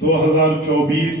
2024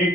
1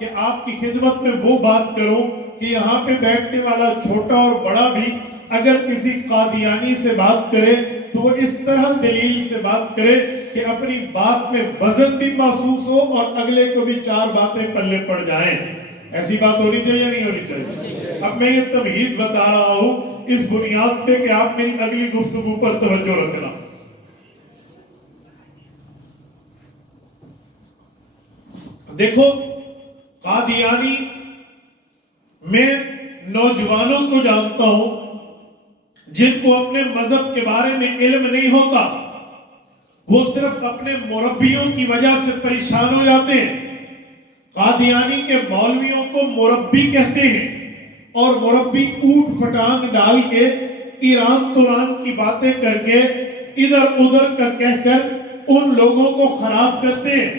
کہ آپ کی خدمت میں وہ بات کروں کہ یہاں پہ بیٹھنے والا چھوٹا اور بڑا بھی اگر کسی قادیانی سے بات کرے تو وہ اس طرح دلیل سے بات کرے کہ اپنی بات میں وزن بھی محسوس ہو اور اگلے کو بھی 4 باتیں پلے پڑ جائیں. ایسی بات ہونی چاہیے یا نہیں ہونی چاہیے؟ اب میں یہ تمہید بتا رہا ہوں اس بنیاد پہ کہ آپ میری اگلی گفتگو پر توجہ رکھنا. دیکھو قادیانی میں نوجوانوں کو جانتا ہوں جن کو اپنے مذہب کے بارے میں علم نہیں ہوتا، وہ صرف اپنے مربیوں کی وجہ سے پریشان ہو جاتے ہیں. قادیانی کے مولویوں کو مربی کہتے ہیں اور مربی اوٹ پٹانگ ڈال کے ایران توران کی باتیں کر کے ادھر ادھر کا کہہ کر ان لوگوں کو خراب کرتے ہیں.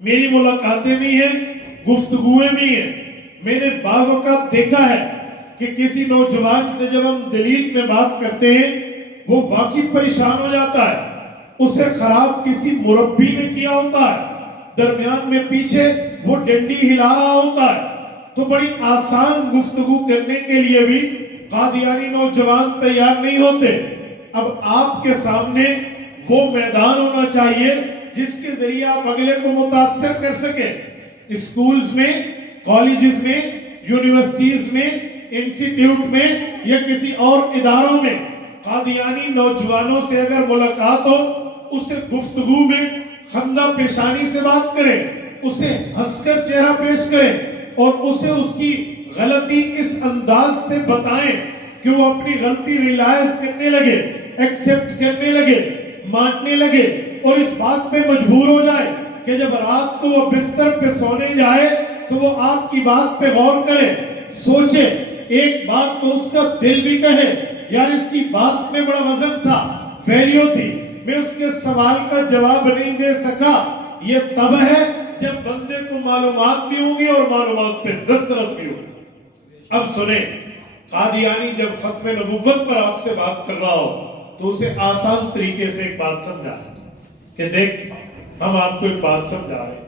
میری ملاقاتیں بھی ہیں، گفتگویں بھی ہیں. میں نے بعض اوقات دیکھا ہے کہ کسی نوجوان سے جب ہم دلیل میں بات کرتے ہیں وہ واقعی پریشان ہو جاتا ہے. اسے خراب کسی مربی نے کیا ہوتا ہے، درمیان میں پیچھے وہ ڈنڈی ہلا رہا ہوتا ہے. تو بڑی آسان گفتگو کرنے کے لیے بھی قادیانی نوجوان تیار نہیں ہوتے. اب آپ کے سامنے وہ میدان ہونا چاہیے جس کے ذریعے آپ اگلے کو متاثر کر سکیں. اسکولز میں، کالجز میں، یونیورسٹیز میں، انسٹیٹیوٹ میں یا کسی اور اداروں میں قادیانی نوجوانوں سے اگر ملاقات ہو اسے گفتگو میں خندہ پیشانی سے بات کریں، اسے ہنس کر چہرہ پیش کریں اور اسے اس کی غلطی اس انداز سے بتائیں کہ وہ اپنی غلطی ریلائز کرنے لگے، ایکسپٹ کرنے لگے، ماننے لگے اور اس بات پہ مجبور ہو جائے کہ جب رات کو وہ بستر پہ سونے جائے تو وہ آپ کی بات پہ غور کرے، سوچے، ایک بات تو اس کا دل بھی کہے یار اس کی بات میں بڑا وزن تھا، ویلیو تھی، میں اس کے سوال کا جواب نہیں دے سکا. یہ تب ہے جب بندے کو معلومات بھی ہوں گی اور معلومات پہ دسترس بھی ہوگی. اب سنیں، قادیانی جب ختم نبوت پر آپ سے بات کر رہا ہو تو اسے آسان طریقے سے ایک بات سمجھا کہ دیکھ ہم آپ کو ایک بات سمجھا رہے ہیں،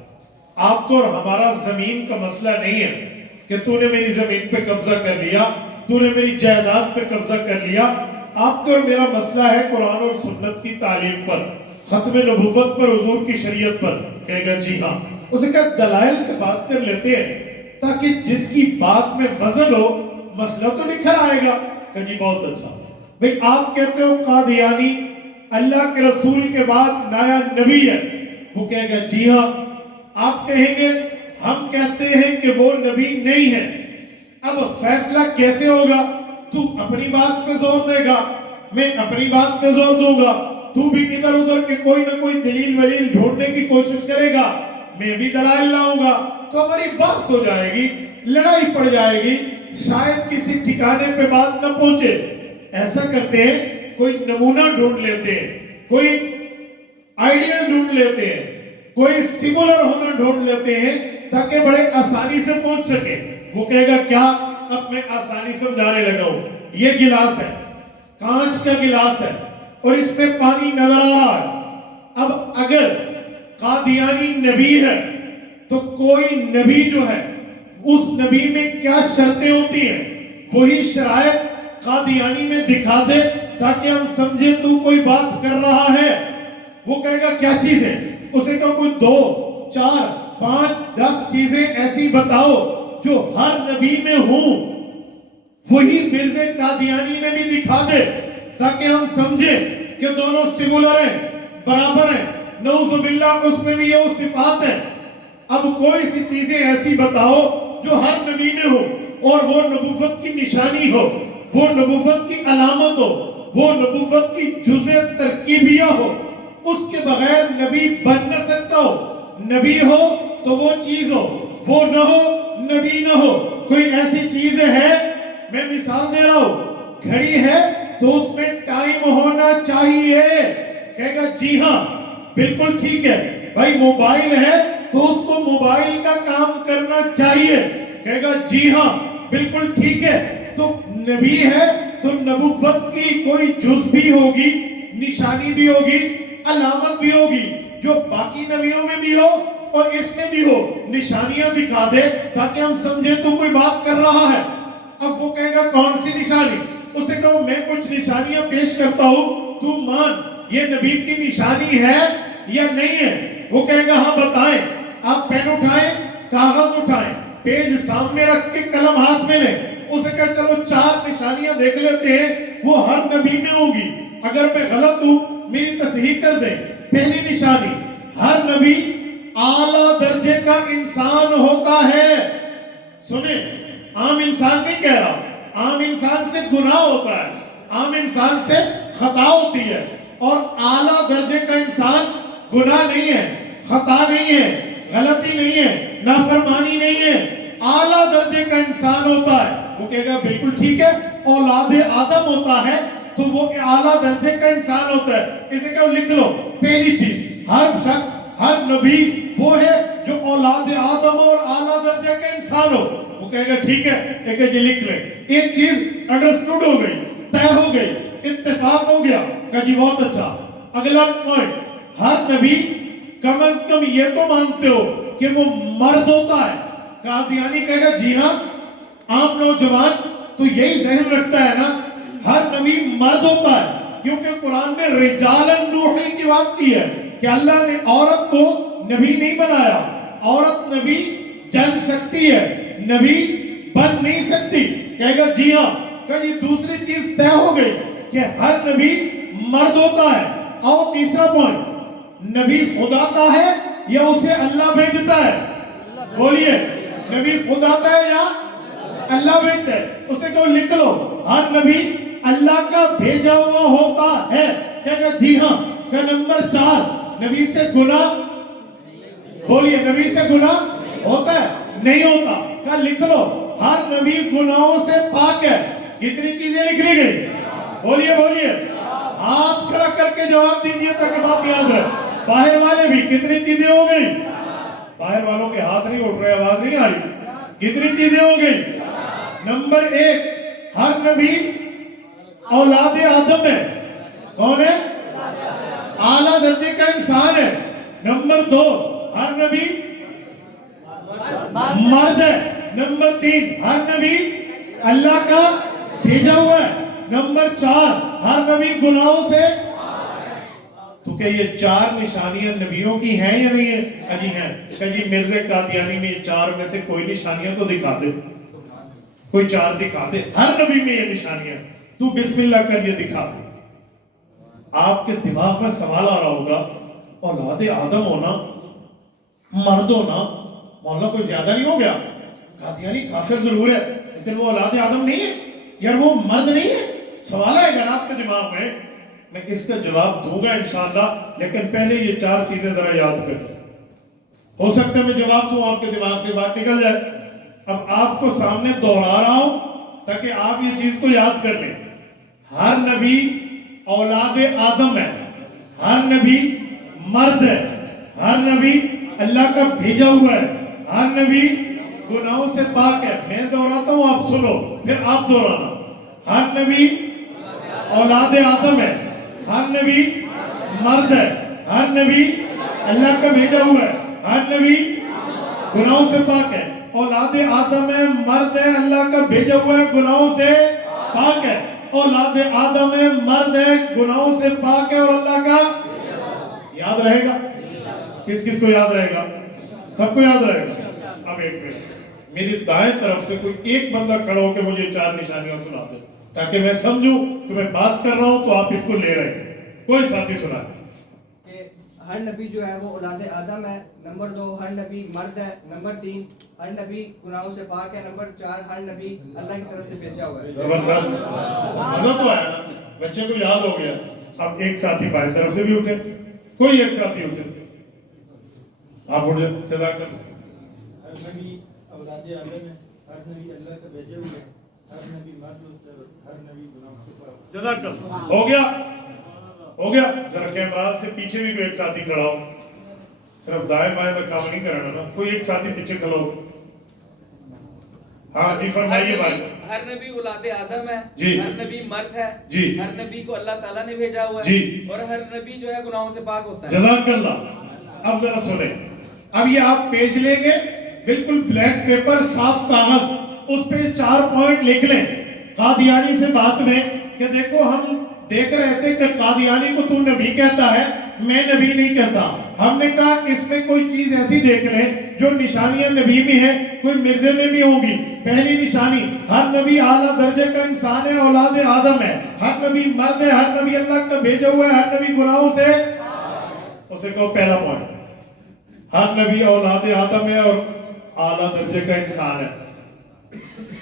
آپ کو اور ہمارا زمین کا مسئلہ نہیں ہے کہ تو نے میری زمین پہ قبضہ کر لیا، تو نے میری جائیداد پہ قبضہ کر لیا. آپ کا اور میرا مسئلہ ہے قرآن اور سنت کی تعلیم پر، ختم نبوت پر، حضور کی شریعت پر. کہے گا جی ہاں. اسے کہا دلائل سے بات کر لیتے ہیں تاکہ جس کی بات میں وزن ہو مسئلہ تو نکھر آئے گا. کہ جی بہت اچھا. بھئی آپ کہتے ہو قادیانی اللہ کے رسول کے بعد نیا نبی ہے. وہ کہے گا جی ہاں. آپ کہیں گے ہم کہتے ہیں کہ وہ نبی نہیں ہے. اب فیصلہ کیسے ہوگا؟ تو اپنی بات پہ زور دے گا، میں اپنی بات پہ زور دوں گا، تو بھی ادھر ادھر کے کوئی نہ کوئی دلیل ولیل ڈھونڈنے کی کوشش کرے گا، میں بھی دلائل لاؤں گا، تو ہماری بحث ہو جائے گی، لڑائی پڑ جائے گی، شاید کسی ٹھکانے پہ بات نہ پہنچے. ایسا کرتے ہیں کوئی نمونہ ڈھونڈ لیتے ہیں، کوئی آئیڈیل ڈھونڈ لیتے ہیں، کوئی سیمولر ہونا ڈھونڈ لیتے ہیں تاکہ بڑے آسانی سے پہنچ سکے. وہ کہے گا کیا؟ اب میں آسانی سمجھانے لگا ہوں. یہ گلاس ہے، کانچ کا گلاس ہے اور اس میں پانی نظر آ رہا ہے. اب اگر قادیانی نبی ہے تو کوئی نبی جو ہے اس نبی میں کیا شرطیں ہوتی ہیں وہی شرائط قادیانی میں دکھا دے تاکہ ہم سمجھے تو کوئی بات کر رہا ہے. وہ کہے گا کیا چیز ہے؟ اسے کہا کوئی 2 4 5 10 چیزیں ایسی بتاؤ جو ہر نبی میں ہوں، وہی مرزا قادیانی میں بھی دکھا دے تاکہ ہم سمجھیں کہ دونوں سمولر ہیں، برابر ہیں. نعوذ باللہ اس میں بھی یہ صفات ہیں. اب کوئی سی چیزیں ایسی بتاؤ جو ہر نبی میں ہو اور وہ نبوت کی نشانی ہو، وہ نبوت کی علامت ہو، وہ نبوت کی جزء ترکیبیہ ہو. اس کے بغیر نبی بن نہ سکتا ہو. نبی ہو تو وہ چیز ہو، وہ نہ ہو نبی نہ ہو. کوئی ایسی چیز ہے، میں مثال دے رہا ہوں، گھڑی ہے تو اس میں ٹائم ہونا چاہیے. کہے گا جی ہاں بالکل ٹھیک ہے. بھائی موبائل ہے تو اس کو موبائل کا کام کرنا چاہیے. کہے گا جی ہاں بالکل ٹھیک ہے. تو نبی ہے تو نبوت کی کوئی جز بھی ہوگی، نشانی بھی ہوگی، علامت بھی ہوگی جو باقی نبیوں میں بھی ہو اور اس میں بھی ہو, نشانیاں دکھا دے تاکہ ہم سمجھیں تو کوئی بات کر رہا ہے. اب وہ کہے گا کون سی نشانی؟ اسے کہو میں کچھ نشانیاں پیش کرتا ہوں, تو مان یہ نبی کی نشانی ہے یا نہیں ہے. وہ کہے گا ہاں بتائیں. آپ پین اٹھائیں, کاغذ اٹھائیں, پیج سامنے رکھ کے قلم ہاتھ میں لیں. اسے کہا چلو 4 نشانیاں دیکھ لیتے ہیں, وہ ہر نبی میں ہوگی. اگر میں غلط ہوں میری تصحیح کر دیں. پہلی نشانی, ہر نبی اعلیٰ درجے کا انسان ہوتا ہے. سنیں, عام انسان نہیں کہہ رہا, عام انسان سے گناہ ہوتا ہے, عام انسان سے خطا ہوتی ہے, اور اعلیٰ درجے کا انسان گناہ نہیں ہے, خطا نہیں ہے, غلطی نہیں ہے, نافرمانی نہیں ہے, اعلیٰ درجے کا انسان ہوتا ہے. وہ کہے گا بالکل ٹھیک ہے, اولاد آدم ہوتا ہے تو وہ اعلیٰ درجے کا انسان ہوتا ہے. اسے کہو لکھ لو. پہلی چیز, ہر شخص, ہر نبی وہ ہے جو اولاد آدم اور اعلیٰ درجے کا انسان ہو. وہ کہے گا ٹھیک ہے, ایک جی لکھ لیں. ایک چیز انڈرسٹوڈ ہو گئی, طے ہو گئی, اتفاق ہو گیا, کہ جی بہت اچھا. اگلا پوائنٹ, ہر نبی کم از کم یہ تو مانتے ہو کہ وہ مرد ہوتا ہے. قادیانی کہے گا جی ہاں. عام نوجوان تو یہی ذہن رکھتا ہے نا, ہر نبی مرد ہوتا ہے, کیونکہ قرآن نے رجالاً نوحی کی بات کی ہے کہ اللہ نے عورت کو نبی نہیں بنایا. عورت نبی جن سکتی ہے, نبی بن نہیں سکتی. کہے گا جی ہاں. کہ جی دوسری چیز طے ہو گئی کہ ہر نبی مرد ہوتا ہے. اور تیسرا پوائنٹ, نبی خود آتا ہے یا اسے اللہ بھیجتا ہے؟ بولیے, نبی خود آتا ہے یا اللہ بھیجتا ہے؟ اسے کہو لکھ لو, ہر نبی اللہ کا بھیجا ہوا ہوتا ہے. کہے گا جی ہاں. کہ نمبر 4, نبی سے گناہ, بولیے نبی سے گناہ ہوتا ہے نہیں ہوتا؟ کہ لکھ لو, ہر نبی گناہوں سے پاک ہے. کتنی چیزیں لکھ لی گئی؟ بولیے بولیے, ہاتھ کھڑا کر کے جواب دیجئے تاکہ بات یاد رہے. باہر والے بھی کتنی چیزیں ہو گئی؟ باہر والوں کے ہاتھ نہیں اٹھ رہے, آواز نہیں آ رہی. کتنی چیزیں ہو گئی؟ نمبر 1, ہر نبی اولاد آدم ہے. کون ہے؟ اعلیٰ درجے کا انسان ہے. نمبر 2, ہر نبی مرد ہے. نمبر 3, ہر نبی اللہ کا بھیجا ہوا ہے. نمبر 4, ہر نبی گناہوں سے. تو کہ یہ 4 نشانیاں نبیوں کی ہیں یا نہیں ہیں؟ جی ہیں. کہ جی مرزا قادیانی میں یہ 4 میں سے کوئی نشانیاں تو دکھا دے, کوئی 4 دکھا دے. ہر نبی میں یہ نشانیاں, تو بسم اللہ کر یہ دکھا دے. آپ کے دماغ میں سوال آ رہا ہوگا, اولاد آدم ہونا, مرد ہونا, مولانا کوئی زیادہ نہیں ہو گیا؟ قادیانی کافر ضرور ہے لیکن وہ اولاد آدم نہیں ہے یار, وہ مرد نہیں ہے. سوال آئے گا آپ کے دماغ میں, میں اس کا جواب دوں گا انشاءاللہ, لیکن پہلے یہ 4 چیزیں ذرا یاد کر. ہو سکتا ہے میں جواب دوں آپ کے دماغ سے بات نکل جائے. اب آپ کو سامنے دوہرا رہا ہوں تاکہ آپ یہ چیز کو یاد کر لیں. ہر نبی اولاد آدم ہے, ہر نبی مرد ہے, ہر نبی اللہ کا بھیجا ہوا ہے, ہر نبی گناہوں سے پاک ہے. میں دہراتا ہوں, آپ سنو پھر آپ دہرانا. ہر نبی اولاد آدم ہے, ہر نبی مرد ہے, ہر نبی اللہ کا بھیجا ہوا ہے, ہر نبی گناہوں سے پاک ہے. اولاد آدم ہے, مرد ہے, اللہ کا بھیجا ہوا ہے, گناہوں سے پاک ہے. اولاد آدم ہے, مرد ہے, گناہوں سے پاک ہے اور اللہ کا. یاد رہے گا؟ کس کس کو یاد رہے گا؟ سب کو یاد رہے گا. اب ایک منٹ, میری دائیں طرف سے کوئی ایک بندہ کھڑا ہو کے مجھے 4 نشانیاں سنا دے تاکہ میں سمجھوں کہ میں بات کر رہا ہوں تو آپ اس کو لے رہے ہیں. کوئی ساتھی سنا کہ ہر نبی جو ہے وہ اولاد آدم ہے. نمبر 2, ہر نبی مرد ہے. نمبر 3, ہر نبی گناہوں سے پاک ہے. نمبر 4, ہر نبی اللہ کی طرف سے بھیجا ہوا ہے. زبردست, مزہ تو آیا نا, بچے کو یاد ہو گیا. اب ایک ساتھی بائیں طرف سے بھی اٹھے, کوئی ایک ساتھی اٹھے, آپ اٹھ جائیں. جزاک اللہ. ہر نبی اولاد آدم ہے, ہر نبی اللہ کا بھیجا ہوا ہے, ہر نبی مرد ہوتا ہے, ہر نبی گناہوں سے پاک. جزاک اللہ. ہو گیا, ہو گیا. ذرا کیمرات سے پیچھے بھی کوئی ایک ساتھی کھڑا ہو, صرف دائیں بائیں تک کام نہیں کرنا نا, کوئی ایک ساتھی پیچھے کھڑا ہو. ہاں جی فرمائیے بھائی. ہر نبی اولاد آدم ہے, جی. ہر نبی مرد ہے, جی. ہر نبی کو اللہ تعالیٰ نے بھیجا ہوا ہے, جی. اور ہر نبی جو ہے گناہوں سے پاک ہوتا ہے. جزاک اللہ. اب ذرا سنیں, اب یہ آپ پیج لیں گے, بالکل بلیک پیپر, صاف کاغذ, اس پہ 4 پوائنٹ لکھ لیں قادیانی سے بات میں کہ دیکھو ہم دیکھ رہے تھے کہ قادیانی کو تو نبی کہتا ہے, میں نبی نہیں کہتا. ہم نے کہا اس میں کوئی چیز ایسی دیکھ لیں جو نشانیاں نبی میں ہیں, کوئی مرزے میں بھی ہوں گی. پہلی نشانی, ہر نبی اعلیٰ درجے کا انسان ہے, اولاد آدم ہے. ہر نبی مرد ہے, ہر نبی اللہ کا بھیجا ہوا ہے, ہر نبی گناہوں سے, اسے کہو پہلا پوائنٹ, ہر نبی اولاد آدم ہے اور اعلیٰ درجے کا انسان ہے.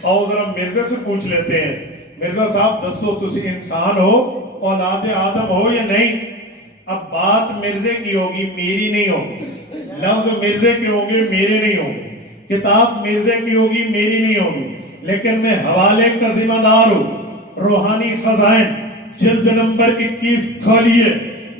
اور ذرا مرزا سے پوچھ لیتے ہیں, مرزا صاحب دسو تسی انسان ہو, اولاد آدم ہو یا نہیں؟ اب بات مرزے کی ہوگی, میری نہیں ہوگی. لفظ مرزے کے ہوں گے, میرے نہیں ہوں گے. کتاب مرزے کی ہوگی, میری نہیں ہوگی. لیکن میں حوالے کا ذمہ دار ہوں. روحانی خزائن جلد نمبر 21 کھولیے,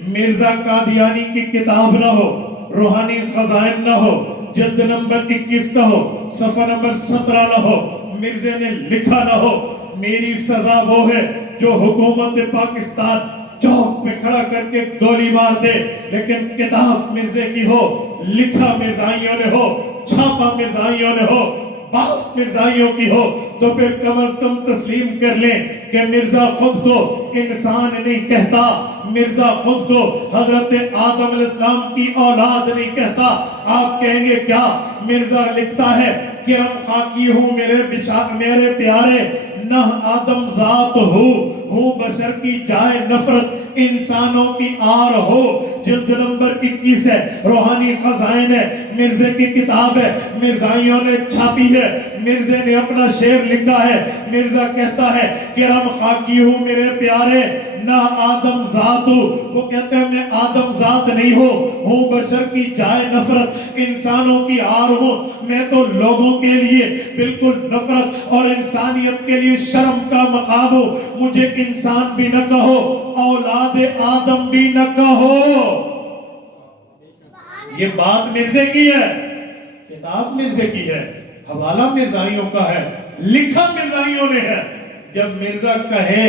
مرزا قادیانی کی کتاب نہ ہو, روحانی خزائن نہ ہو, جلد نمبر 21 نہ ہو, صفحہ نمبر 17 نہ ہو, مرزے نے لکھا نہ ہو. میری سزا وہ ہے جو حکومت پاکستان چوک پہ کھڑا کر کے گولی مار دے, لیکن کتاب مرزے کی ہو, لکھا مرزائیوں نے ہو, چھاپا مرزائیوں نے ہو, بات مرزائیوں کی ہو, تو پھر کم از کم تسلیم کر لیں کہ مرزا خود کو انسان نہیں کہتا, مرزا خود کو حضرت آدم علیہ السلام کی اولاد نہیں کہتا. آپ کہیں گے کیا؟ مرزا لکھتا ہے کرم خاکی ہوں میرے پیارے, نہ آدم ذات ہوں بشر کی جائے نفرت, انسانوں کی آر ہو. جلد نمبر 21 ہے, روحانی خزائن ہے, مرزے کی کتاب ہے, مرزائیوں نے چھاپی ہے, مرزے نے اپنا شعر لکھا ہے. مرزا کہتا ہے کرم خاکی ہوں میرے پیارے, نہ آدم ذات ہوں, وہ کہتے ہیں میں آدم ذات نہیں ہوں بشر کی جائے نفرت, انسانوں کی آر ہوں. میں تو لوگوں کے لیے بالکل نفرت اور انسانیت کے لیے شرم کا مقام ہوں. مجھے انسان بھی نہ کہو, اولاد آدم بھی نہ کہو. یہ بات مرزے کی ہے, کتاب مرزے کی ہے, حوالہ مرزائیوں کا ہے, لکھا مرزائیوں نے ہے. جب مرزا کہے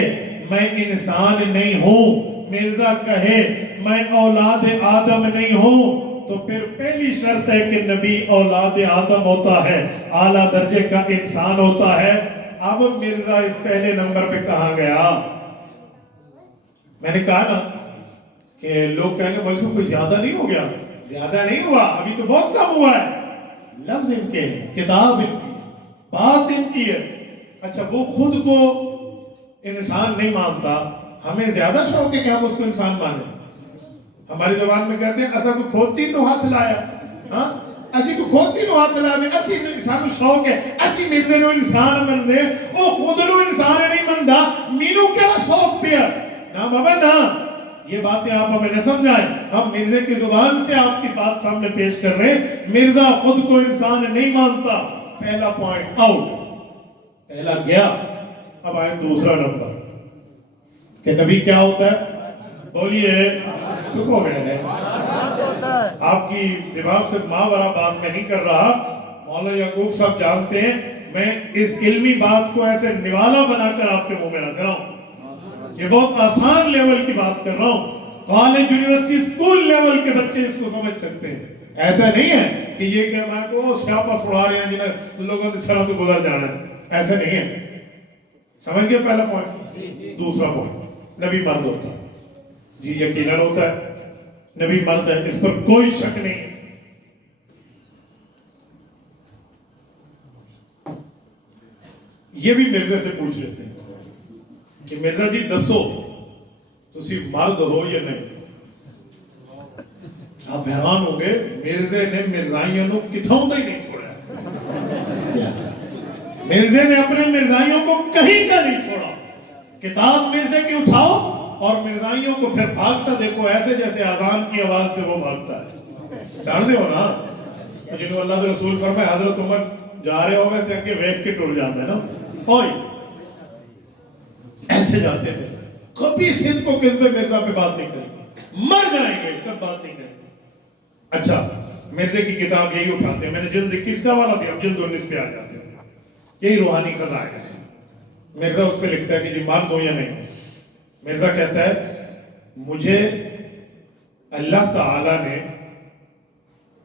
میں انسان نہیں ہوں, مرزا کہے میں اولاد آدم نہیں ہوں, تو پھر پہلی شرط ہے کہ نبی اولاد آدم ہوتا ہے, اعلیٰ درجے کا انسان ہوتا ہے. اب مرزا اس پہلے نمبر پہ کہاں گیا؟ میں نے کہا نا کہ لوگ کہیں گے مولوی صاحب کوئی زیادہ نہیں ہو گیا. زیادہ نہیں ہوا, ابھی تو بہت کم ہوا ہے. لفظ ان کے, کتاب ان کی, بات ان کی ہے. اچھا وہ خود کو انسان نہیں مانتا, ہمیں زیادہ شوق ہے کہ ہم اس کو انسان مانیں. ہماری زبان میں کہتے ہیں ایسا کوئی کھوتی تو ہاتھ لایا, ہاں اسی کو کھوتی تو ہاتھ لایا, میں اسی انسان شوق ہے, اسی مرزے نو انسان من دے, او خود نو انسان نہیں مندا, مینو کیا شوق پیا نا بابا نا. یہ باتیں آپ ہمیں نہ سمجھائیں, ہم مرزے کی زبان سے آپ کی بات سامنے پیش کر رہے ہیں. مرزا خود کو انسان نہیں مانتا. پہلا پوائنٹ آؤٹ, پہلا گیا. اب آئے دوسرا نمبر کہ نبی کیا ہوتا ہے؟ بولیے, چپ ہو گئے ہیں. آپ کی دماغ سے ماورا بات میں نہیں کر رہا. مولانا یعقوب صاحب جانتے ہیں میں اس علمی بات کو ایسے نوالا بنا کر آپ کے منہ میں رکھ رہا ہوں. یہ بہت آسان لیول کی بات کر رہا ہوں. کالج یونیورسٹی اسکول لیول کے بچے اس کو سمجھ سکتے ہیں. ایسا نہیں ہے کہ یہ کہ میں کو سیاپا سڑا رہے ہیں جنہیں لوگوں نے سرا تو گزر جانا ہے, ایسا نہیں ہے. سمجھ گئے پہلا پوائنٹ. دوسرا پوائنٹ, نبی مرد ہوتا ہے. جی یقیناً ہوتا ہے, نبی مرد ہے, اس پر کوئی شک نہیں. یہ بھی مرزے سے پوچھ لیتے ہیں کہ مرزا جی دسو تسی مرد ہو یا نہیں. آپ حیران ہو گئے, مرزے نے مرزائیوں کو کتھوں ہی نہیں چھوڑا. مرزے نے اپنے مرزائیوں کو کہیں کا نہیں چھوڑا. کتاب مرزے کی اٹھاؤ اور مرزائیوں کو پھر بھاگتا دیکھو ایسے جیسے اذان کی آواز سے وہ بھاگتا ہے. ڈر دے ہو نا, جنہوں اللہ کے رسول فرمائے حضرت عمر جا رہے ہو گئے تھے کہ ویک کے ٹوٹ جاتے ہیں نا, اوئی ایسے جاتے ہیں. کبھی سندھ کو کس میں مرزا پہ بات نہیں کریں, مر جائیں گے کب بات نہیں کریں. اچھا مرزے کی کتاب یہی اٹھاتے ہیں. میں نے جلد 21 کا والا دیا, اب جلد 19 پہ آ جاتے ہیں. یہی روحانی خزائن ہے. مرزا اس پہ لکھتا ہے کہ جی مرد ہو یا نہیں. مرزا کہتا ہے مجھے اللہ تعالی نے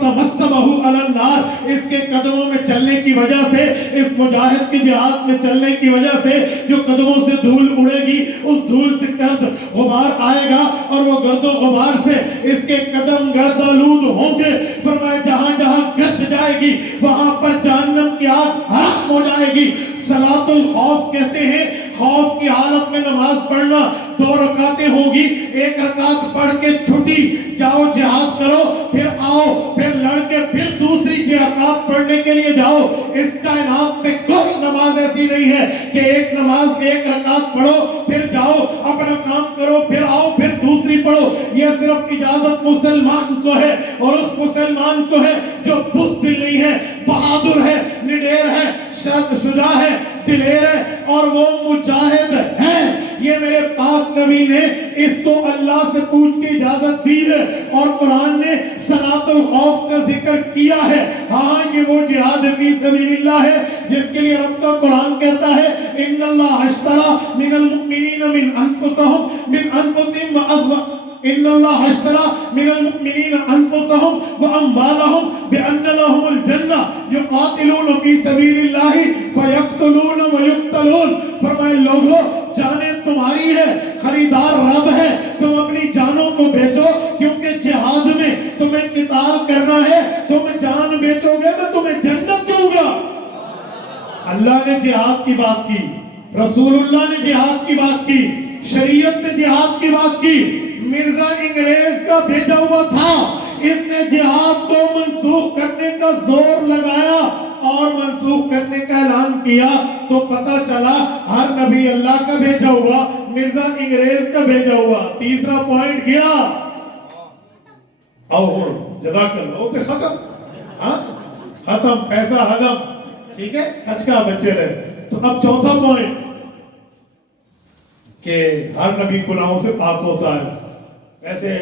فتمسمہو علی النار، اس کے قدموں میں چلنے کی وجہ سے، اس مجاہد کی جہاد میں چلنے کی وجہ سے جو قدموں سے دھول اڑے گی، اس دھول سے گرد غبار آئے گا اور وہ گرد و غبار سے اس کے قدم گرد آلود ہوں گے. فرمایا جہاں جہاں گرد جائے گی وہاں پر جہنم کی آگ حرام ہو جائے گی. صلاۃ الخوف کہتے ہیں خوف کی حالت میں نماز پڑھنا. 2 رکعتیں ہوگی، 1 رکعت پڑھ کے چھٹی، جاؤ جہاد کرو، پھر آؤ، پھر لڑ کے پھر دوسری رکعت پڑھنے کے لیے جاؤ. اس کائنات میں کوئی نماز ایسی نہیں ہے کہ ایک نماز 1 رکعت پڑھو پھر جاؤ اپنا کام کرو پھر آؤ پھر دوسری پڑھو. یہ صرف اجازت مسلمان کو ہے، اور اس مسلمان کو ہے جو بزدل نہیں ہے، بہادر ہے، نڈیر ہے، شجاع ہے، دلیر ہے، اور وہ مجاہد ہے. یہ میرے پاک نبی نے اس کو اللہ سے پوچھ کے اجازت دی ہے، اور قرآن نے صلاۃ الخوف کا ذکر کیا ہے. ہاں یہ وہ جہاد فی سبیل اللہ ہے جس کے لیے رب کا قرآن کہتا ہے ان اللہ اشترى من المؤمنین من انفسهم وازواجهم ان اللہ اشترى من المؤمنین انفسهم واموالهم بان لهم الجنہ یقاتلون فی سبیل اللہ فیقتلون ویقتلون. فرمائے لوگو جانیں تمہاری ہے، خریدار رب ہے، تم اپنی جانوں کو بیچو کیونکہ جہاد میں تمہیں قتال کرنا ہے. تم جان بیچو گے میں تمہیں جنت دوں گا. اللہ نے جہاد کی بات کی، رسول اللہ نے جہاد کی بات کی، شریعت نے جہاد کی بات کی. مرزا انگریز کا بھیجا ہوا تھا، اس نے جہاد کو منسوخ کرنے کا زور لگایا اور منسوخ کرنے کا اعلان کیا تو پتہ چلا ہر نبی اللہ کا بھیجا ہوا، مرزا انگریز کا بھیجا ہوا. تیسرا پوائنٹ کیا جزاک اللہ تے ختم، ہاں ختم، پیسہ ہضم، ٹھیک ہے، سچ کا بچے رہے. تو اب چوتھا پوائنٹ کہ ہر نبی گناہوں سے پاک ہوتا ہے. ویسے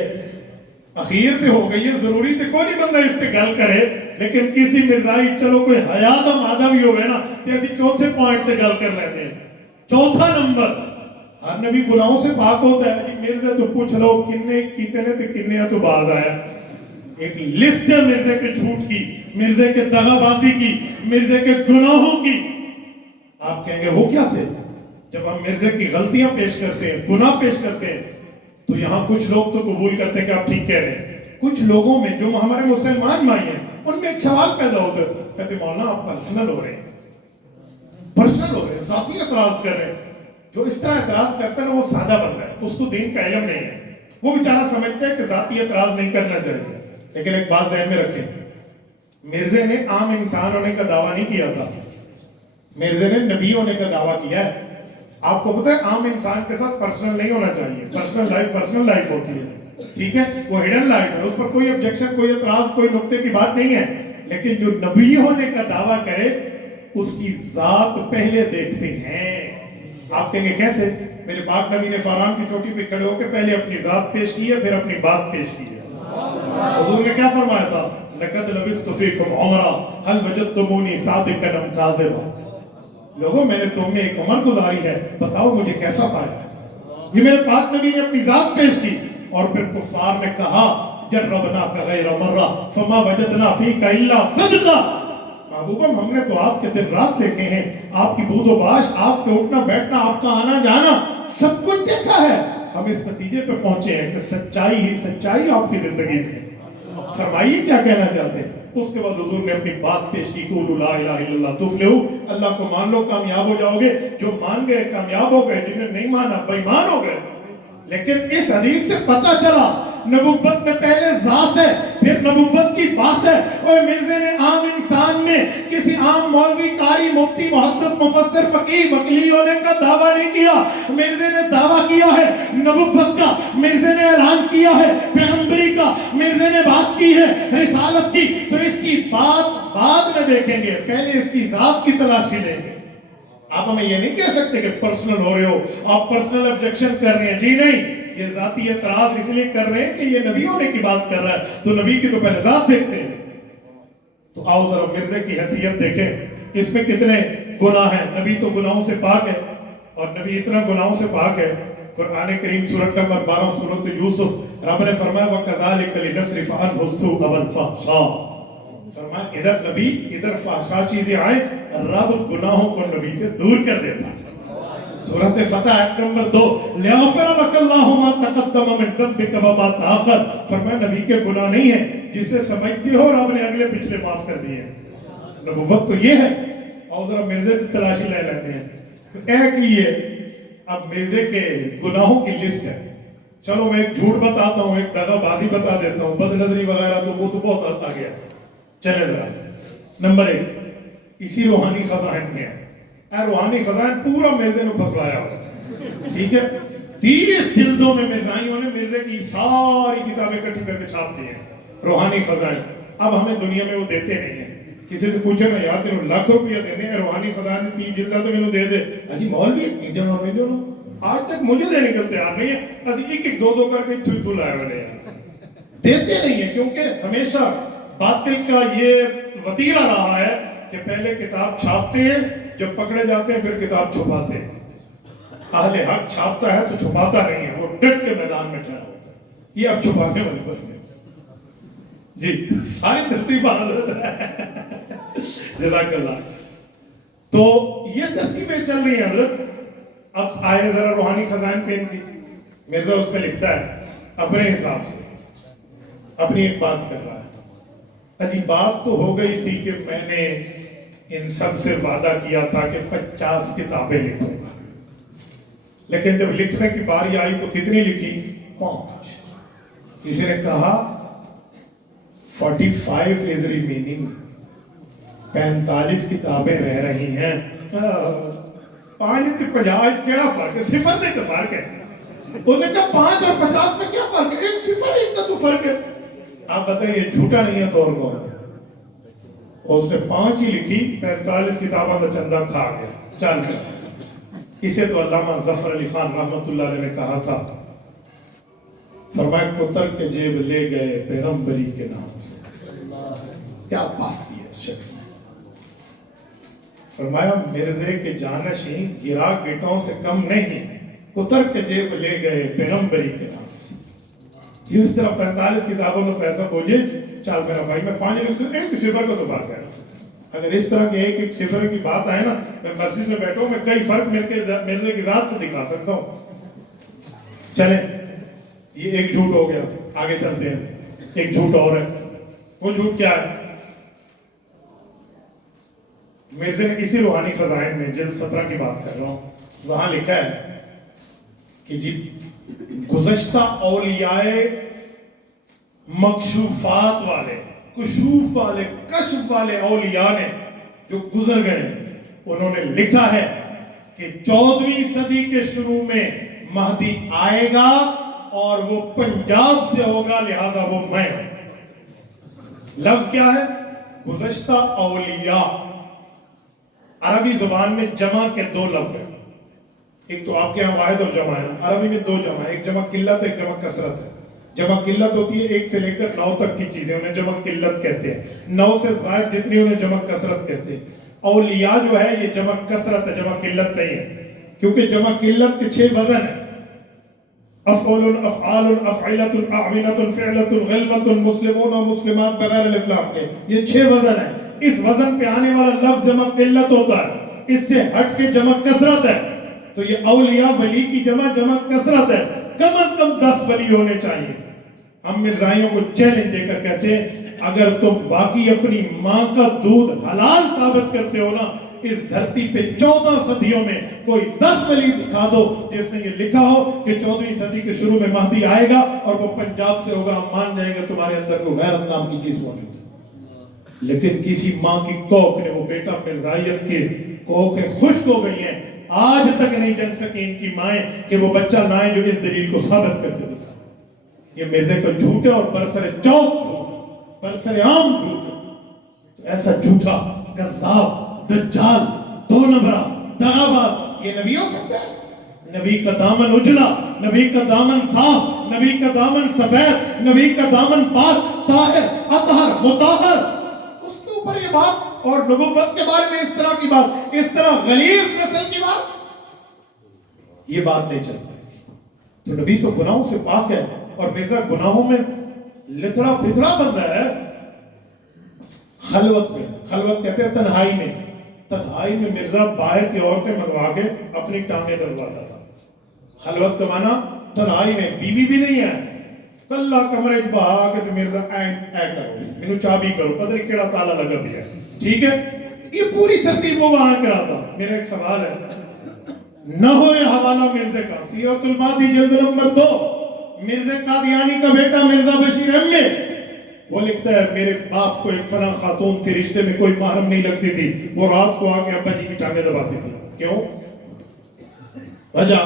اخیر تے ہو گئی ہے، ضروری تے کوئی نہیں بندہ اس تے گل کرے، لیکن کسی مرزائی چلو کوئی حیا دا مادہ بھی ہوئے نا تے اسی چوتھے پوائنٹ تے گل کر لیتے ہیں. چوتھا نمبر ہر نبی گناہوں سے پاک ہوتا ہے. جی مرزا تو پوچھ لو کنے کیتے نے تے کنے تو باز آیا. ایک لسٹ ہے مرزے کے جھوٹ کی، مرزے کے دغا بازی کی، مرزے کے گناہوں کی. آپ کہیں گے وہ کیا سے؟ جب ہم مرزے کی غلطیاں پیش کرتے ہیں، گناہ پیش کرتے ہیں، تو یہاں کچھ لوگ تو قبول کرتے ہیں کہ آپ ٹھیک کہہ رہے ہیں. کچھ لوگوں میں جو ہمارے مسلمان بھائی ہیں ان میں ایک سوال پیدا ہوتا ہے، کہتے ہیں مولانا آپ پرسنل ہو رہے ہیں، پرسنل ہو رہے ہیں، ذاتی اعتراض کر رہے ہیں. جو اس طرح اعتراض کرتا ہے نا وہ سادہ بندہ ہے، اس کو دین کا علم نہیں ہے. وہ بیچارہ سمجھتا ہے کہ ذاتی اعتراض نہیں کرنا چاہیے. لیکن ایک بات ذہن میں رکھیں، مرزے نے عام انسان ہونے کا دعویٰ نہیں کیا تھا، مرزے نے نبی ہونے کا دعویٰ کیا ہے. آپ کو پتہ ہے عام انسان کے ساتھ پرسنل نہیں ہونا چاہیے. پرسنل لائف ہوتی ہے، ٹھیک ہے، وہ ہڈن لائف ہے، اس پر کوئی objection، کوئی اعتراض، کوئی نقطے کی بات نہیں ہے. لیکن جو نبی ہونے کا دعویٰ کرے اس کی ذات پہلے دیکھتے ہیں. آپ کہیں گے کیسے؟ میرے پاک نبی نے فاران کی چوٹی پہ کھڑے ہو کے پہلے اپنی ذات پیش کی ہے، پھر اپنی بات پیش کی ہے. حضور نے کیا فرمایا تھا؟ لَقَدْ لَبِثْتُ فِيكُمْ عُمْرًا هَلْ وَجَدْتُمُونِي صَادِقًا أَمْ كَاذِبًا. لوگوں میں نے تم نے ایک عمر گزاری ہے، بتاؤ مجھے کیسا پایا. یہ میرے پاک نبی نے اپنی ذات پیش کی. اور پھر کفار نے کہا جربناک غیر مرہ فما وجدنا فیک الا صدقہ. محبوبم ہم نے تو آپ کے دن رات دیکھے ہیں، آپ کی بود و باش، آپ کے اٹھنا بیٹھنا، آپ کا آنا جانا، سب کچھ دیکھا ہے. ہم اس نتیجے پہ پہنچے ہیں کہ سچائی ہی سچائی آپ کی زندگی میں. فرمائیے کیا کہنا چاہتے ہیں. اس کے بعد حضور نے اپنی بات پیش کی، قولوا لا الہ الا اللہ تفلحوا، اللہ کو مان لو کامیاب ہو جاؤ گے. جو مان گئے کامیاب ہو گئے، جنہیں نہیں مانا بے ایمان ہو گئے. لیکن اس حدیث سے پتہ چلا نبوت میں پہلے ذات ہے پھر نبوت کی بات ہے. اور مرزے نے عام انسان میں کسی عام مولوی، قاری، مفتی، محدث، مفسر، فقیہ، وکیل ہونے کا دعویٰ نہیں کیا. مرزے نے دعویٰ کیا ہے نبوت کا، مرزے نے اعلان کیا ہے پیغمبری کا، مرزے نے بات کی ہے رسالت کی. تو اس کی بات بعد میں دیکھیں گے، پہلے اس کی ذات کی تلاشی لیں گے. آپ ہمیں یہ نہیں کہہ سکتے کہ پرسنل ہو رہے ہو، آپ پرسنل آبجیکشن کر رہے ہیں. جی نہیں، یہ ذاتی اعتراض اس لیے کر رہے ہیں کہ یہ نبی ہونے کی بات کر رہا ہے، تو نبی کی تو پہلے ذات دیکھتے ہیں. تو آؤ ذرا مرزے کی حیثیت دیکھیں، اس میں کتنے گناہ ہیں. نبی تو گناہوں سے پاک ہے، اور نبی اتنا گناہوں سے پاک ہے. قرآن کریم سورۃ نمبر 12 سورۃ یوسف رب نے فرمایا وَكَذَلِكَ لِنَصْرِفَ عَنْهُ السُّوءَ وَالْفَحْشَاءَ، فرمایا ادھر نبی ادھر فحشا چیزیں آئے، رب گناہوں کو نبی سے دور کر دیتا ہے۔ سورۃ فتح آیت نمبر 2، لِيَغْفِرَ لَكَ اللَّهُ مَا تَقَدَّمَ مِن ذَنبِكَ وَمَا تَأَخَّرَ، فرمایا نبی کے گناہ نہیں ہیں جسے سمجھتے ہو رب نے اگلے پچھلے معاف کر دیے ہیں۔ نبوت تو یہ ہے۔ اور ذرا مرزے کی تلاشی لے لیتے ہیں، ایک یہ اب مرزے کے گناہوں کی لسٹ ہے۔ چلو میں ایک جھوٹ بتاتا ہوں، ایک دغا بازی بتا دیتا ہوں، بد نظری وغیرہ تو وہ تو بہت آ گیا۔ چلے ذرا نمبر 1 اسی روحانی خزائن میں ہے، اے روحانی خزائن پورا مرزے نے پھسلایا ہوا، ٹھیک ہے؟ 30 جلدوں میں مرزائیوں نے مرزے کی ساری کتابیں اکٹھی کر کے چھاپ دی ہیں، روحانی خزائن۔ اب ہمیں دنیا میں وہ دیتے نہیں ہیں۔ کسی سے پوچھے نا یار تینوں لاکھ روپیہ دینے ہیں روحانی خزائن 30 جلدہ تو میں دے دے، اجی مولوی نہیں دینا، آج تک مجھے دینے کا تیار نہیں ہے، اسی ایک دو کر کے تھو لائے والے ہیں، دیتے نہیں ہیں، کیونکہ ہمیشہ باطل کا یہ وتیرہ رہا ہے کہ پہلے کتاب چھاپتے ہیں، جب پکڑے جاتے ہیں پھر کتاب چھپاتے ہیں۔ اہل حق چھاپتا ہے تو چھپاتا نہیں ہے، وہ ڈٹ کے میدان میں ٹھہرا ہوتا ہے، یہ اب چھپانے والی بات نہیں۔ جی ساری ترتیب حضرت ہے، جزاک اللہ۔ تو یہ ترتیبیں چل رہی ہیں حضرت۔ اب آئے ذرا روحانی خزائن پہ ان کی، مرزا اس پہ لکھتا ہے اپنے حساب سے، اپنی ایک بات کر رہا ہے۔ اجی بات تو ہو گئی تھی کہ میں نے ان سب سے وعدہ کیا تھا کہ 50 کتابیں لکھوں گا، لیکن جب لکھنے کی باری آئی تو کتنی لکھی؟ 5۔ کسی نے کہا 45 is remaining، 45 کتابیں رہ رہی ہیں۔ 5 تے 50 کیڑا فرق ہے؟ صفر دے کا فرق ہے۔ انہوں نے کہا 5 اور 50 میں کیا فرق ہے؟ ایک صفر ایک کا تو فرق ہے۔ آپ بتائیں یہ جھوٹا نہیں ہے تو اور کون؟ اور اس نے 5 ہی لکھی، 45 کتابوں کا چندہ کھا گیا، چل گیا۔ اسے تو علامہ ظفر علی خان رحمۃ اللہ علیہ نے کہا تھا، فرمایا کتر کے جیب لے گئے پیغمبری کے نام سے۔ کیا بات کی ہے شخص نے، فرمایا مرزے کے جانشین گرا گٹوں سے کم نہیں، کتر کے جیب لے گئے پیغمبری کے نام سے۔ یہ اس طرح 45 کتابوں میں پیسہ پہنچے، چل میرا بھائی میں 5 لکھ دوں، ایک صفر کو تو بات ہے۔ اگر اس طرح کے ایک صفر کی بات آئے نا، میں مسجد میں بیٹھوں میں کئی فرق مرزے کی ذات سے دکھا سکتا ہوں۔ چلیں یہ ایک جھوٹ ہو گیا، آگے چلتے ہیں۔ ایک جھوٹ اور ہے، وہ جھوٹ کیا ہے؟ مرزے نے اسی روحانی خزائن میں جلد 17 کی بات کر رہا ہوں، وہاں لکھا ہے کہ جی گزشتہ اولیاء مکشوفات والے، کشوف والے، کشف والے اولیاء نے جو گزر گئے، انہوں نے لکھا ہے کہ 14ویں صدی کے شروع میں مہدی آئے گا اور وہ پنجاب سے ہوگا، لہذا وہ میں۔ لفظ کیا ہے؟ گزشتہ اولیاء۔ عربی زبان میں جمع کے 2 لفظ ہیں، ایک تو آپ کے یہاں واحد اور جمع ہے، عربی میں 2 جمع ہے، ایک جمع قلت ہے، ایک جمع کثرت ہے۔ جمع قلت ہوتی ہے 1 سے لے کر 9 تک کی چیزیں، انہیں جمع قلت کہتے ہیں، 9 سے زائد جتنی انہیں جمع کثرت کہتے ہیں۔ اولیاء جو ہے یہ جمع کثرت ہے، جمع قلت نہیں ہے، کیونکہ جمع قلت کے 6 وزن ہیں، افعل، افعال، افعلۃ، اعونۃ، فعلۃ، غلبۃ، مسلمون اور مسلمات بغیر الف لام کے، یہ 6 وزن ہیں۔ اس وزن پہ آنے والا لفظ جمع قلت ہوتا ہے، اس سے ہٹ کے جمع کثرت ہے۔ تو یہ اولیاء ولی کی جمع کثرت ہے، کم از کم 10 ولی ہونے چاہیے۔ ہم مرزائیوں کو چیلنج دے کر کہتے ہیں اگر تم باقی اپنی ماں کا دودھ حلال ثابت کرتے ہو نا، اس دھرتی پہ 14 صدیوں میں کوئی 10 ولی دکھا دو جس نے یہ لکھا ہو کہ 14ویں صدی کے شروع میں مہدی آئے گا اور وہ پنجاب سے ہوگا، ہم مان جائیں گے تمہارے اندر کوئی غیرت نام کی چیز موجود ہے۔ لیکن کسی ماں کی کوکھ نے، وہ بیٹا مرزائیت کے کوکھیں خشک ہو گئی ہیں، آج تک نہیں جن سکیں ان کی مائیں کہ وہ بچہ لائیں جو اس دلیل کو ثابت کر کے دکھا۔ یہ مرزے کا جھوٹ ہے اور برسر چوک جھوٹ، برسر عام جھوٹ ہے۔ تو ایسا جھوٹا، کذاب، دجال، 2 نمبرہ، دغاباز یہ نبی ہو سکتا ہے؟ نبی کا دامن اجلا، نبی کا دامن صاف، نبی کا دامن سفید، نبی کا دامن پاک، طاہر، اطہر، مطہر، اس کے اوپر یہ بات، اور نبوت کے بارے میں اس طرح کی بات، اس طرح غلیظ نسل کی بات، یہ بات نہیں چل پائے گی۔ تو نبی تو گناہوں سے پاک ہے، اور مرزا گناہوں میں لتڑا پھتڑا بندہ ہے. خلوت میں، خلوت کہتے ہیں تنہائی میں، تنہائی میں مرزا باہر کی عورتیں منگوا کے اپنی ٹانگیں دلواتا تھا. خلوت کا معنی تنہائی میں، بیوی بھی نہیں ہے، کلا کمرے بہا کے تو مرزا اے کرو مینوں چابی کرو، پتہ نہیں کیڑا تالا لگا پیا ہے. ٹھیک ہے، یہ پوری ترتیب وہ وہاں کراتا. میرا ایک سوال ہے، نہ ہوئے حوالہ مرزا کا، سیرت الماضی جلد نمبر 2، مرزا قادیانی کا بیٹا مرزا بشیر احمد، وہ لکھتا ہے میرے باپ کو ایک فلاں خاتون تھی، رشتے میں کوئی محرم نہیں لگتی تھی، وہ رات کو آ کے ابا جی کی ٹانگیں دباتی تھی. کیوں؟ وجہ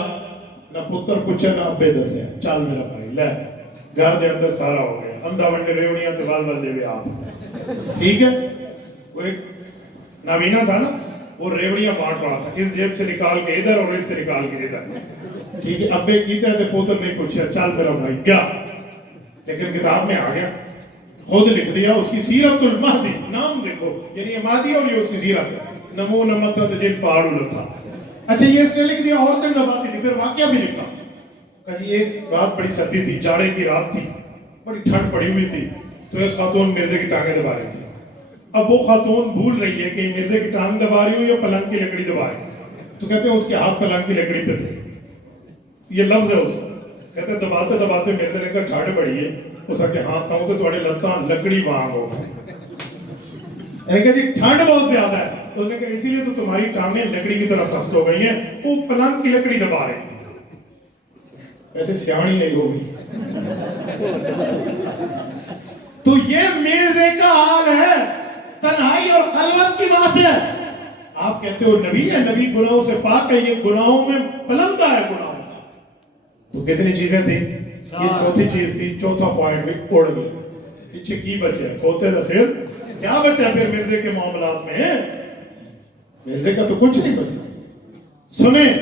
نہ پتر پوچھے نہ ابے دسے. چل میرا بھائی لے گھر دے اندر سارا ہو گیا، اندھا ونڈے ریوڑیاں تے بال بال دے وے آپ. ٹھیک ہے، وہ ایک نابینا تھا نا، وہ ریوڑیاں بانٹ رہا تھا، اس جیب سے نکال کے ادھر اور اس سے نکال کے ادھر. ٹھیک ہے، ابے کیتا ہے تے پتر نہیں پوچھا، چل میرا بھائی گیا. لیکن کتاب میں آ گیا، خود لکھ دیا اس کی سیرت المہدی، نام دیکھو، یعنی یہ مہدی اور یہ اس کی سیرت، نمو نمتا جن پہاڑ لتا. اچھا یہ اس نے لکھ دیا عورتیں دباتی تھی. پھر واقعہ بھی لکھا کہ جی ایک رات بڑی سردی تھی، جاڑے کی رات تھی، بڑی ٹھنڈ پڑی ہوئی تھی، تو ایک خاتون مرزے کی ٹانگیں دبا رہی تھی. اب وہ خاتون بھول رہی ہے کہ مرزے کی ٹانگ دبا رہی ہوں یا پلنگ کی لکڑی دبا رہی ہوں. تو کہتے ہیں اس کے ہاتھ پلنگ کی لکڑی پہ تھے، یہ لفظ ہے اس کا. کہتے ہیں دباتے دباتے مرزے نے کہا ٹھاڑ بڑی ہے، اس کے ہاتھ تاؤں تو تھوڑے لتاں لکڑی وہاں ہو. جی ٹھنڈ بہت زیادہ ہے، تو نے کہا اسی لیے تو تمہاری ٹانگیں لکڑی کی طرح سخت ہو گئی ہیں. وہ پلنگ کی لکڑی دبا رہی تھی. ایسے سیاڑی نہیں ہوگی. تو یہ مرزے کا حال ہے، تنہائی اور خلوت کی بات ہے. آپ کہتے ہو نبی ہے، نبی گناہوں سے پاک ہے، یہ گناہوں میں پلندہ ہے گناہوں کا. تو کتنی چیزیں تھیں؟ یہ چوتھی چیز تھی، چوتھا پوائنٹ بھی اڑ گئی. پیچھے کی بچے کھوتے دا سر کیا بچا پھر مرزے کے معاملات میں؟ مرزے کا تو کچھ نہیں بچا. سنیں،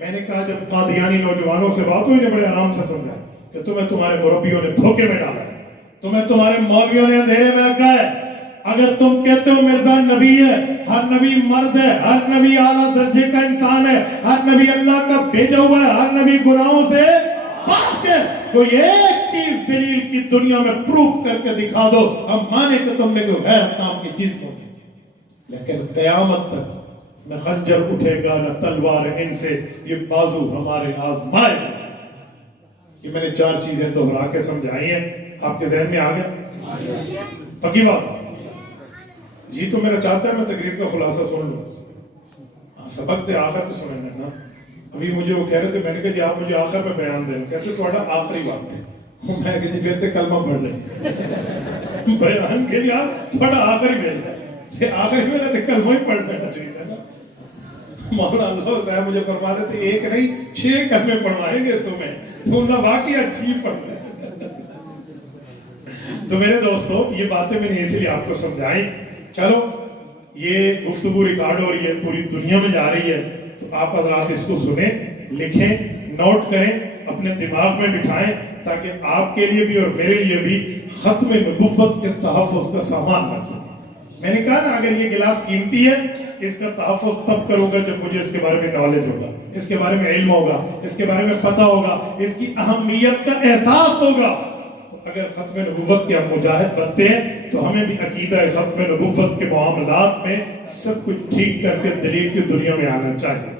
میں نے کہا جب قادیانی نوجوانوں سے بات ہوئی نے بڑے آرام سے سمجھا کہ تمہیں تمہارے مربیوں نے دھوکے میں ڈالا ہے، تمہیں تمہارے مولویوں نے اندھیرے میں رکھا ہے. اگر تم کہتے ہو مرزا نبی ہے، ہر نبی مرد ہے، ہر نبی اعلیٰ درجے کا انسان ہے، ہر نبی اللہ کا بھیجا ہوا ہے، ہر نبی گناہوں سے پاک ہے، کوئی ایک چیز دلیل کی دنیا میں پروف کر کے دکھا دو، ہم مانے کہ تم نے کوئی غیر نام کی چیز ہوگی. لیکن قیامت تک نہ خنجر اٹھے گا نہ تلوار ان سے، یہ بازو ہمارے آزمائے. یہ میں نے 4 چیزیں دہرا کے سمجھائی ہیں، آپ کے ذہن میں آ گیا؟ پکی بات جی. تو میرا چاہتا ہے میں تقریر کا خلاصہ سن لوں. سبق تے آخر پہ سنیں گے نا. ابھی مجھے وہ کہہ رہے تھے، میں نے کہا جی آپ مجھے آخر میں بیان دیں. کہتے تھوڑا آخری وقت ہے. میں کہا جی پھر تے کلمہ پڑھ لیں. بیان کے لیے آپ تھوڑا آخری میں آخری میں تے کلمہ ہی پڑھ لینا چاہیے نا. مولانا اللہ صاحب مجھے فرما رہے تھے 1 نہیں 6 کلمے پڑھوائیں گے تمہیں، تو نہ واقعی اچھی پڑھ لیں. تو میرے دوستو یہ باتیں میں نے اسی لیے آپ کو سمجھائی. چلو یہ گفتگو ریکارڈ ہو رہی ہے، پوری دنیا میں جا رہی ہے، تو آپ حضرات اس کو سنیں، لکھیں، نوٹ کریں، اپنے دماغ میں بٹھائیں، تاکہ آپ کے لیے بھی اور میرے لیے بھی ختم نبوت کے تحفظ کا سامان بن سکے. میں نے کہا نا اگر یہ گلاس قیمتی ہے، اس کا تحفظ تب کروں گا جب مجھے اس کے بارے میں نالج ہوگا، اس کے بارے میں علم ہوگا، اس کے بارے میں پتہ ہوگا، اس کی اہمیت کا احساس ہوگا. اگر ختم نبوت کے ہم مجاہد بنتے ہیں تو ہمیں بھی عقیدہ ختم نبوت کے معاملات میں سب کچھ ٹھیک کر کے دلیل کی دنیا میں آنا چاہیے.